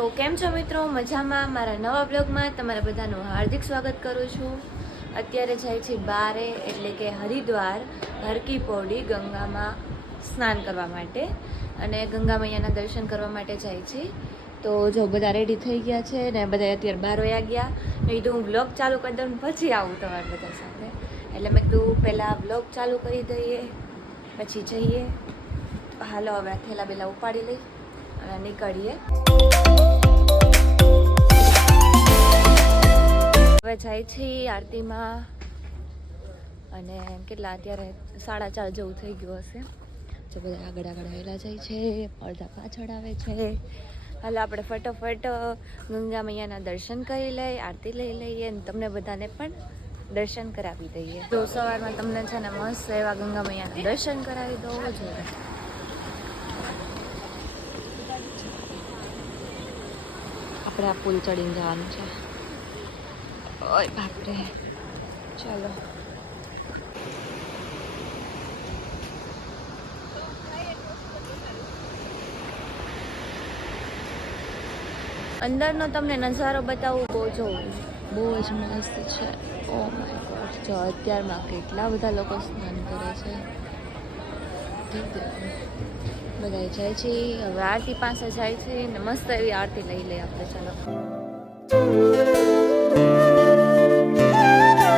તો કેમ છો મિત્રો? મજામાં? મારા નવા બ્લોગમાં તમારા બધાનું હાર્દિક સ્વાગત કરું છું. અત્યારે જાય છે બારે એટલે કે હરિદ્વાર હરકી પૌડી ગંગામાં સ્નાન કરવા માટે અને ગંગા મૈયાના દર્શન કરવા માટે જાય છે. તો જો બધા રેડી થઈ ગયા છે ને બધા અત્યારે બહાર વયા ગયા. મેં કીધું હું બ્લોગ ચાલુ કરી દઉં પછી આવું તમારા બધા સાથે, એટલે મેં કીધું પહેલાં બ્લોગ ચાલુ કરી દઈએ પછી જઈએ. હાલો હવે થેલા બેલા ઉપાડી લઈ અને નીકળીએ. હવે જાય છે આરતીમાં અને કેટલા અત્યારે 4:30 જેવું થઈ ગયું હશે. જો બધા આગળ આવેલા જાય છે, અડધા પાછળ આવે છે. હાલો આપણે ફટોફટ ગંગા મૈયાના દર્શન કરી લઈએ, આરતી લઈ લઈએ અને તમને બધાને પણ દર્શન કરાવી દઈએ. તો સવારમાં તમને છે ને મસ્ત એવા ગંગા મૈયાના દર્શન કરાવી દઉં જોઈએ. આપણે આ પુલ ચડીને જવાનું છે. ઓય બાપરે, ચાલો. અંદરનો તમને નજારો બતાવું બહુ જ મસ્ત છે. ઓ માય ગોડ, જો અત્યારમાં કેટલા બધા લોકો સ્નાન કરે છે. બધા જાય છે. હવે આરતી પાસે જાય છે ને મસ્ત એવી આરતી લઈ લઈએ આપણે. ચાલો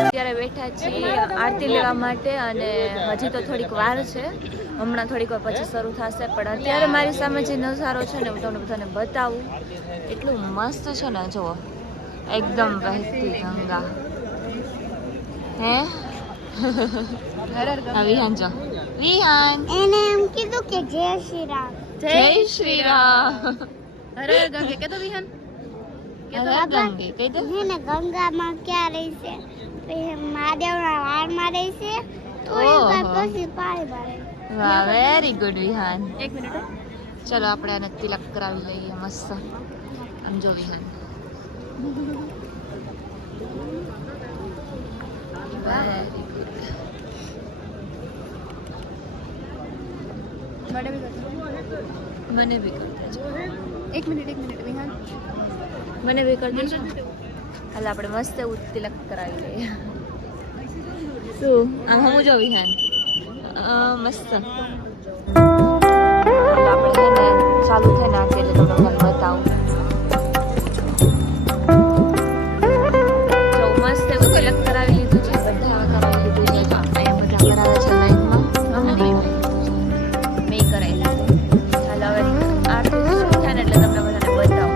અત્યારે બેઠા છીએ આરતી લેવા માટે અને હજી તો થોડીક વાર છે, હમણાં થોડીક વાર પછી શરૂ થશે. પણ અત્યારે મારી સામે જે નજારો છે ને હું તમને બધાને બતાવું. એટલું મસ્ત છે ને, જુઓ એકદમ વહેતી ગંગા. હે વિહાન જો, વિહાન એને એમ કીધું કે જય શ્રી રામ. જય શ્રી રામ. હર હર ગંગે કે તો વિહાન, કે તો ગંગે કહી દો. ને ગંગામાં ક્યાં રહી છે? મહાદેવના વાળમાં રહી છે. થોડી વાર પછી પાણીમાં રહી. વાહ, વેરી ગુડ વિહાન. એક મિનિટ, ચલો આપણે આને તિલક કરાવી લઈએ મસ્ત. આમ જો વિહાન, વેરી ગુડ. મને બી કરતા છે. એક મિનિટ વિહાન, મને બી કરી દેજો. હાલ આપણે મસ્ત એવું તિલક કરાવી લઈએ. શું આમ હું જો વિહાન, મસ્ત. હાલ આપણે છે ને ચાલુ થાય ને એટલે તમને બધાને બતાવું. જો મસ્ત એવું તિલક કરાવી લીધું છે, બધા કરાવી લીધું છે. જો અહીંયા બધા કરાવે છે લાઈનમાં અને મેં કરાવી લીધું. હાલ હવે આરતી શરૂ થાય ને એટલે તમને બધાને બતાવું.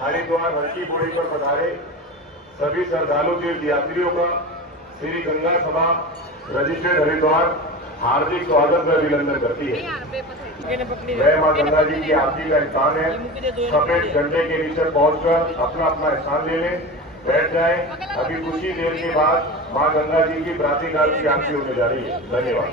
हरिद्वार हरकी पौड़ी पर पधारे सभी श्रद्धालु तीर्थ यात्रियों का श्री गंगा सभा रजिस्टर्ड हरिद्वार हार्दिक स्वागत व अभिनंदन करती है। वह मां गंगा जी की आरती का स्थान है। सफेद झंडे के नीचे पहुंचकर अपना अपना स्थान ले लें, बैठ जाएं। अभी कुछ ही देर के बाद मां गंगा जी की प्रातःकाल की आरती होने जा रही है। धन्यवाद।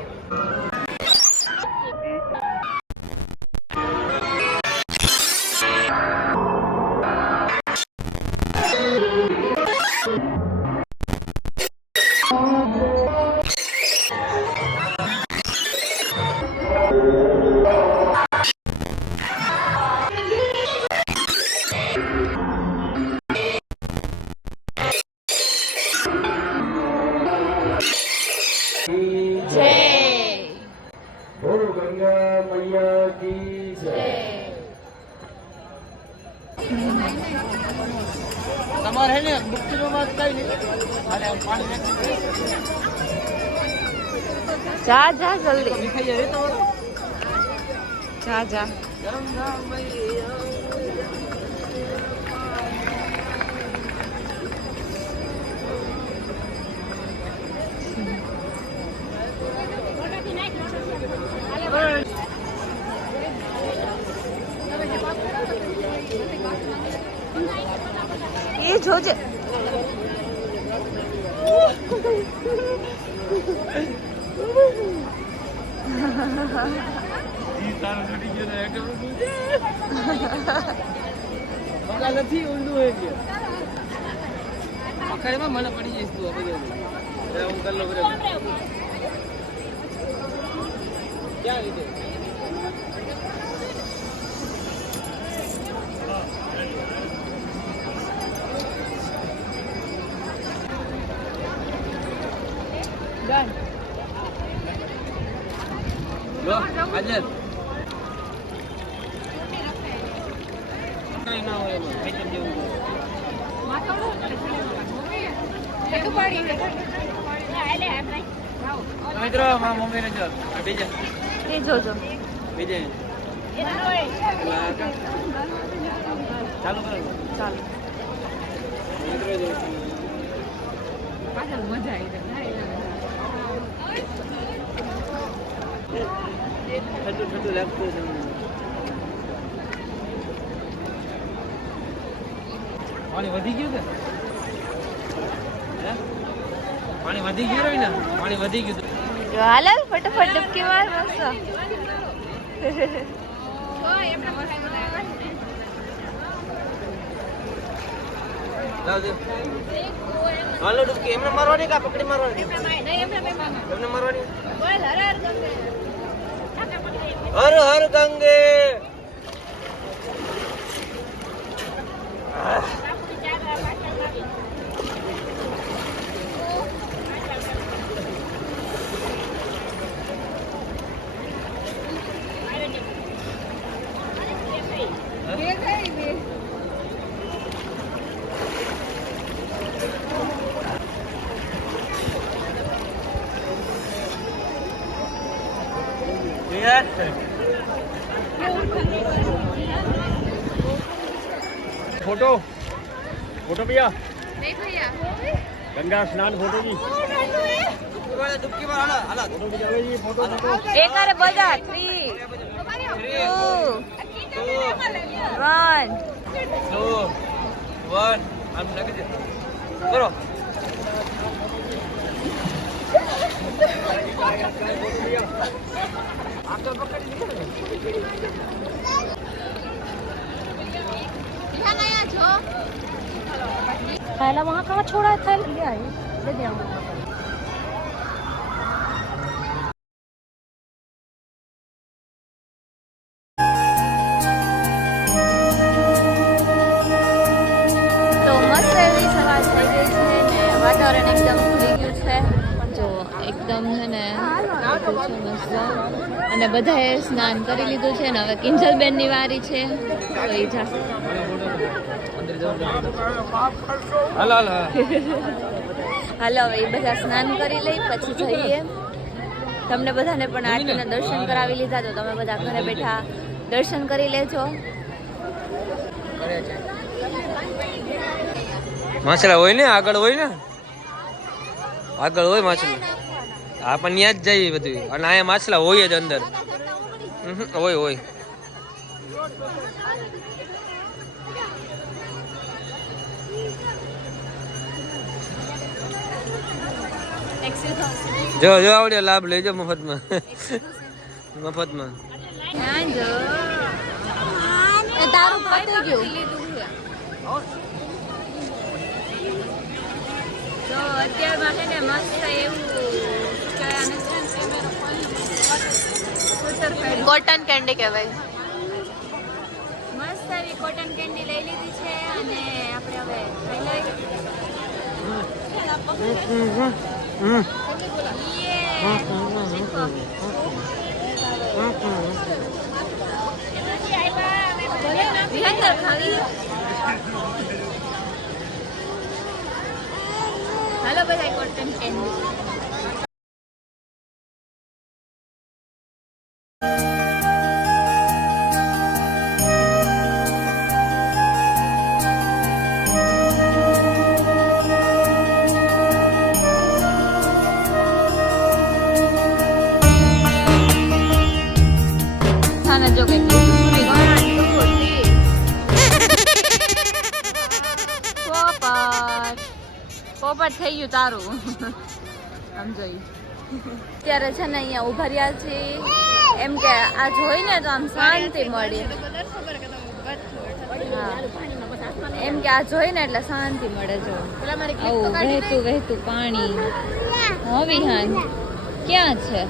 જય અમારે હે ને બુકીમાં કઈ નહીં અને પાણી નાખી જા જા જલ્દી મીઠાઈ આવે તમારો જા જા ગંગા મૈયા એ જોજે નથી ઊંડું હોય ગયું પકડમાં મને પડી જઈશ તું હવે હું કરી લો બરાબર ક્યાં રીતે લો આજે કઈ ના હોય ફેશન જેવું મિત્રો માં મમ્મી ને જો બીજા એ જોજો બીજે ચાલુ કરો ચાલો મિત્રો જો પાછળ મજા આવી ઠંડુ ઠંડુ લાગતું છે પાણી વધી ગયું કે હે પાણી વધી ગયું હોય ને પાણી વધી ગયું જો હાલ ફટાફટ ડબકી માર મસ્ત લાવજો હાલો ડૂબકી એમને મારવાની કે પકડી મારવાની એમને મારવાની હર હર ગંગે फोटो फोटो भैया नहीं भैया गंगा स्नान फोटो जी डुबकी मार हाला हाला फोटो भी जावे जी फोटो फोटो એક અરે બધા 3 2 1 2 1 આમ લાગે છે કરો આતો પકડી લીધો थैला वहाँ कहाँ छोड़ा है थैला ले आए दे दे तो मस्त एवी सवार થઈ ગઈ છે ને વાતાવરણ એકદમ ખુલી ગયું છે જો એકદમ છે ને બધું છે મસ્ત અને બધાએ સ્નાન કરી લીધું છે ને હવે કિંજલબેન ની વારી છે તો એ જાશે હાલો હાલો હાલો હવે એ બધા સ્નાન કરી લઈ પછી જઈએ તમને બધાને પણ આરતીના દર્શન કરાવી લીધા તો તમે બધા ઘરે બેઠા દર્શન કરી લેજો માછલા હોય ને આગળ હોય માછલા હા પણ ત્યાં જ જઈએ બધું અને અહીંયા માછલા હોય જ અંદર હોય જો આવડે લાભ લેજો મફતમાં તારું પતી ગયું તો અત્યારમાં છે ને મસ્ત એવું કોટન કેન્ડી કહેવાય મસ્ત એવી કોટન કેન્ડી લઈ લીધી છે અને આપણે હવે ખાઈ લઈ હાલો બધા કોટન કેન્ડી. જો કે પોપટ થઈ ગયું તારું આમ જોઈ. અત્યારે છે ને અહીંયા ઉભા રહ્યા છે એમ કે આ જોઈને તો આમ શાંતિ મળી. એમ કે આ જોઈને એટલે શાંતિ મળે. જો આવું વહેતું વહેતું પાણી. હા વિહાન ક્યાં છે?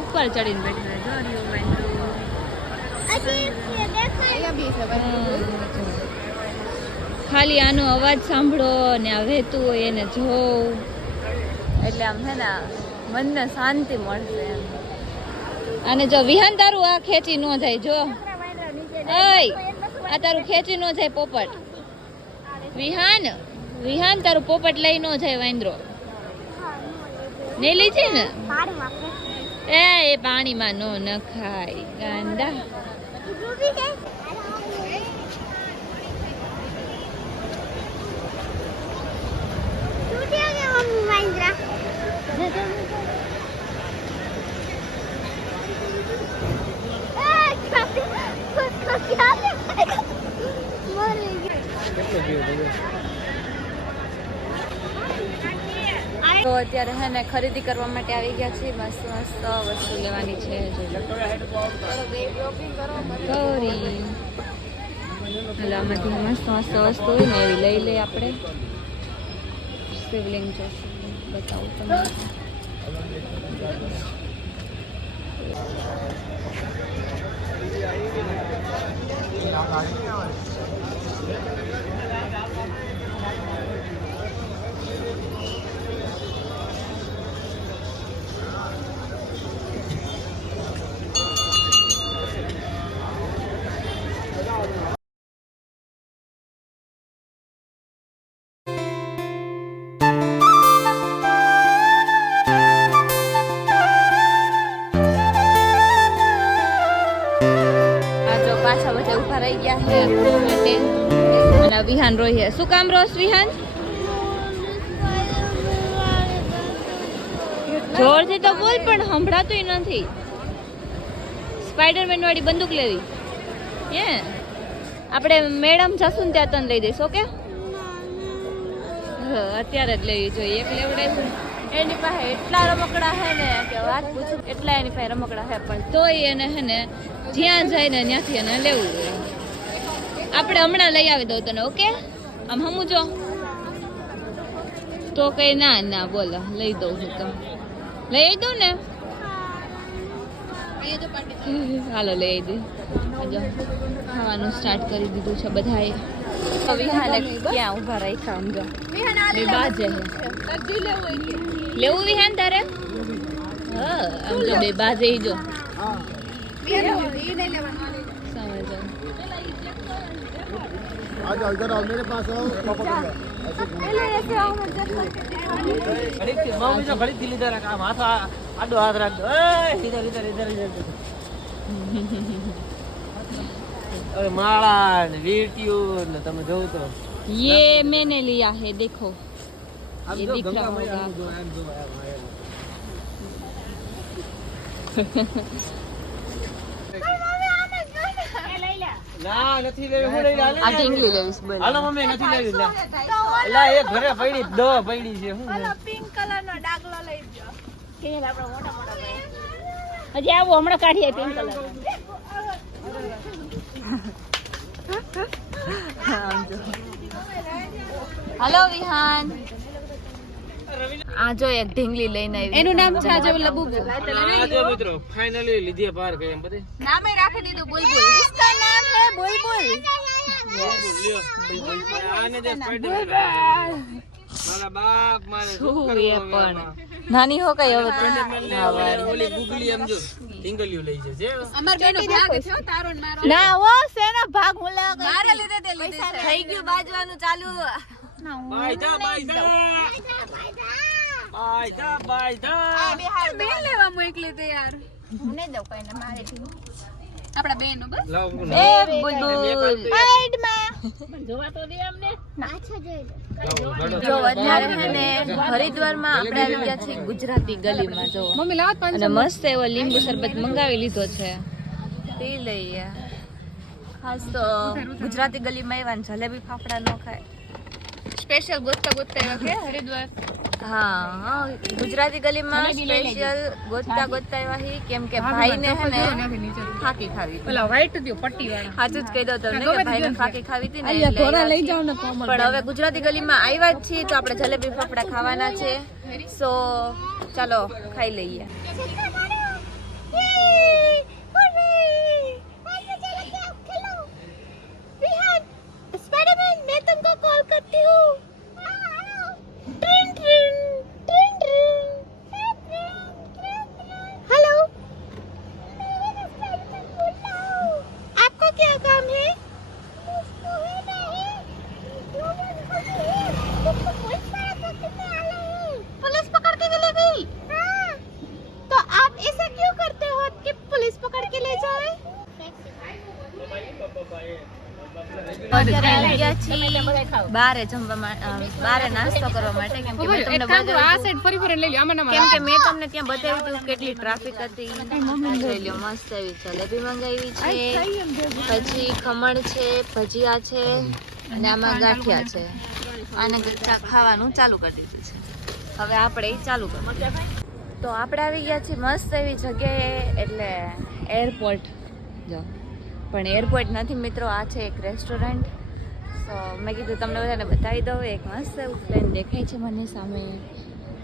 ઉપર ચડીને બેઠા. ખાલી આનો અવાજ સાંભળો ને આ વહેતું હોય એને જોવું એટલે આમ છે ને મનને શાંતિ મળશે એમ. અને જો વિહાન તારું આ ખેંચી ન જાય. જો આ તારું ખેંચી ન જાય પોપટ. વિહાન તારું પોપટ લઈ ન જાય વાંદરો. નહીં લઈ જાય ને? એ પાણીમાં નો નખાય ગાંડા. તો અત્યારે હે ને ખરીદી કરવા માટે આવી ગયા છે. મસ્ત મસ્ત વસ્તુ લેવાની છે. ગૌરી એટલે આમાંથી મસ્ત મસ્ત વસ્તુ હોય ને એવી લઈ લઈએ આપણે. શિવલિંગ છે બતાવું તમને. પાછા બધા ઉભા રહી ગયા છે અને વિહાન રોઈ છે. શું કામ રોસ વિહાન? જોરથી તો બોલ પણ સંભળાતું નથી. સ્પાઈડરમેન વાળી બંદૂક લેવી હે? આપણે મેડમ જશું ને ત્યાં તને લઈ દઈશ. ઓકે અત્યારે જ લેવી જોઈએ. એક લેવડાવીશું. એની પાસે એટલા રમકડા છે ને કે વાત પૂછું. એટલા એની પાસે રમકડા છે પણ તોય એને છે ને જ્યાં જાય ને ત્યાંથી એને લેવું હોય. આપણે હમણાં લઈ આવી દઉં તને. ઓકે આમ સમજો તો કઈ ના ના બોલો લઈ દઉં હું તો. લઈ આવી દઉં ને? હાલો લઈ આવી દઉં. ખાવાનું સ્ટાર્ટ કરી દીધું છે બધાએ. વિહાને ક્યાં ઉભા રાખ્યા સમજો. બાજે લેવું વિહાન તારે? હા આમ જો બે બાજે જો समझो। आ जाओ इधर आओ मेरे पास आओ। मम्मी जो खड़ी थी इधर रखा हाथ आडो हाथ रख दो। इधर इधर इधर इधर अरे माला वीडियो ने તમે જોવ તો ये मैंने लिया है देखो ये दिख रहा होगा ના નથી લેવી હું લઈ આ ઢીંગલી લેવીશ બોલ હાલો મમ્મી નથી લેવી લા એક ઘરે પડી દો પડી છે હું ઓલો પિંક કલર નો ડાગલો લઈ જો કે આપડા મોટા મોટા ભાઈ હજી આવો હમણાં કાઢીએ પિંક કલર हेलो विहान आज एक ढींगली લઈને આવી એનું નામ છે આજે લબુબુ આજે મિત્રો ફાઇનલી લીધી પાર ગઈ એમ બધી નામે રાખી દીધું બુલબુલ इसका नाम है बुलबुल બુલબુલ આને જે સ્પાઈડર મારા બાપ મારે શું એ પણ નાની હો કઈ હવે ઓલી ગુગલી એમ જો ઢીંગલીઓ લઈ છે અમાર બેનો ભાગ છે તારો ને મારો ના હો સેના ભાગ હું લેવા ગઈ મારે લીધે તે લીધે થઈ ગયું બાજવાનું ચાલુ બેન લેવા મોકલી દે યાર. મને દઉં કઈ ને મારેથી. આપડા બેન બસ. એ બુલબુલ જોવા તો દે અમને. પાછો જોઈ લો. જો અત્યારે છે ને હરિદ્વારમાં આપણે આવી ગયા છીએ ગુજરાતી ગલીમાં. જો મમ્મી લાવત અને મસ્ત એવો લીંબુ શરબત મંગાવી લીધો છે, પી લઈએ. ખાસ તો ગુજરાતી ગલીમાં એવા ને જલેબી ફાફડા ન ખાય. સ્પેશિયલ ગોતતા એવા કે હરિદ્વાર. હા ગુજરાતી ગલીમાં સ્પેશિયલ ગોતતા એવા હી, કેમ કે ભાઈને હે ને ફાકી ખાવી હતી. ઓલા વ્હાઈટ દો પટ્ટી વાળા. સાચું જ કહી દઉં તમને કે ભાઈને ફાકી ખાવી હતી ને એટલે આવ્યા છીએ. પણ હવે ગુજરાતી ગલીમાં આવ્યા જ છીએ તો આપણે જલેબી ફાફડા ખાવાના છે. સો ચાલો ખાઈ લઈએ. स्पाइडरमैन मैं तुमको कॉल करती हूँ. हेलो. आपको क्या काम है? पुलिस पकड़ के ले गई. हाँ. तो आप ऐसा क्यों करते हो कि पुलिस पकड़ के ले जाए? અત્યારે આવી ગયા છીએ બારે જમવા માટે, બારે નાસ્તો કરવા માટે. કેમ કે મેં તમને આ સાઈડ ફરી લઈ લ્યો. આમાં કેમ કે મેં તમને ત્યાં બતાવ્યું હતું કેટલી ટ્રાફિક હતી. જોઈ લ્યો, મસ્ત એવી જલેબી મંગાવી છે, પછી ખમણ છે, ભજીયા છે અને આમાં ગાંઠિયા છે. આને ખાવાનું ચાલુ કરી દીધું છે. હવે આપણે ઈ ચાલુ કરીએ. તો આપણે આવી ગયા છીએ મસ્ત એવી જગ્યાએ, એટલે એરપોર્ટ. જો પણ એરપોર્ટ નથી મિત્રો, આ છે એક રેસ્ટોરન્ટ. સો મેં કીધું તમને બધાને બતાવી દઉં. એક મસ્ત એવું પ્લેન દેખાય છે મને સામે,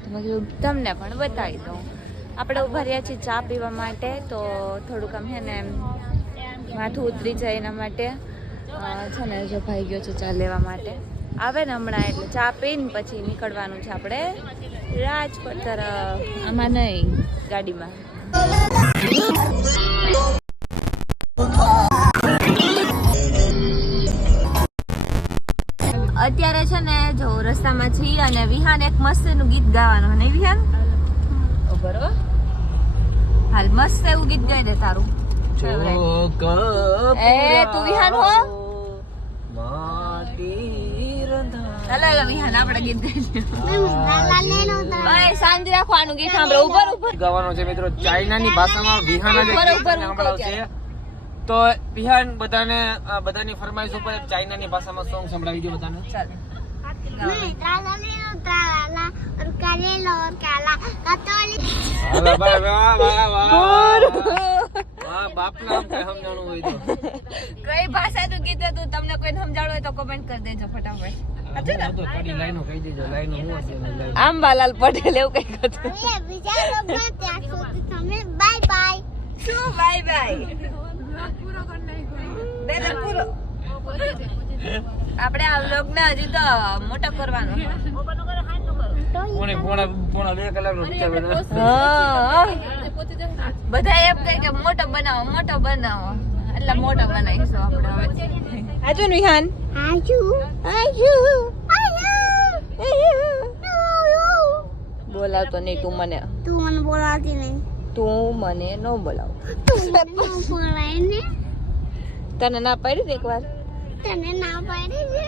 તો મેં કીધું તમને પણ બતાવી દઉં. આપણે ઉભા રહ્યા છીએ ચા પીવા માટે, તો થોડુંક આમ છે ને માથું ઉતરી જાય એના માટે છે ને જો ભાઈ ગયો છે ચા લેવા માટે. આવે ને હમણાં એટલે ચા પીને પછી નીકળવાનું છે આપણે રાજકોટ તરફ. આમાં નહીં, ગાડીમાં. અત્યારે છે ને જો રસ્તામાં છીએ અને વિહાન એક મસ્ત એનું ગીત ગાવાનું. નહીં વિહાન? બરોબર. હાલ મસ્ત એવું ગીત ગાઈ દે તારું. એ તું વિહાન હો. હાલો વિહાન આપણે ગીત ગાઈ શાંતિ રાખવાનું. ગીત સાંભળો. ઉપર ગાવાનો છે મિત્રો, ચાઇનાની ભાષામાં વિહાના જે ગીત સંભળાવશે. તો વિહાન બધાની ફરમાઈશ ઉપર ચાઇનાની ભાષામાં સોંગ સંભળાવી દો બધાને. ચાલ. હાલો ભાઈ, વાહ વાહ વાહ વાહ. બાપના આમ કઈ સમજાણું હોય તો કઈ ભાષાનું ગીત હતું તમને કોઈને સમજાવવું હોય તો કમેન્ટ કરી દેજો ફટાફટ. થોડી લાઈનો કહી દેજો. લાઈનો હું હશે ને લાઈનો. આંબાલાલ પટેલ એવું કઈક હતું. Bye bye. શું બાય બાય? પૂરો. આપણે આ વ્લોગ ને હજી તો મોટો કરવાનો. પોણા 2 કલાકનો પિક્ચર બનાવો. બધા એમ કહે કે મોટો બનાવો એટલે મોટો બનાવીશું આપણે હવે. આજુ ને વિહાન? બોલાવતો નહીં તું મને. તું મને બોલાવતી નહીં. તું મને ન બોલાવ. બોલાય ને. તને ના પાડી દે એકવાર. તને ના પાડી છે.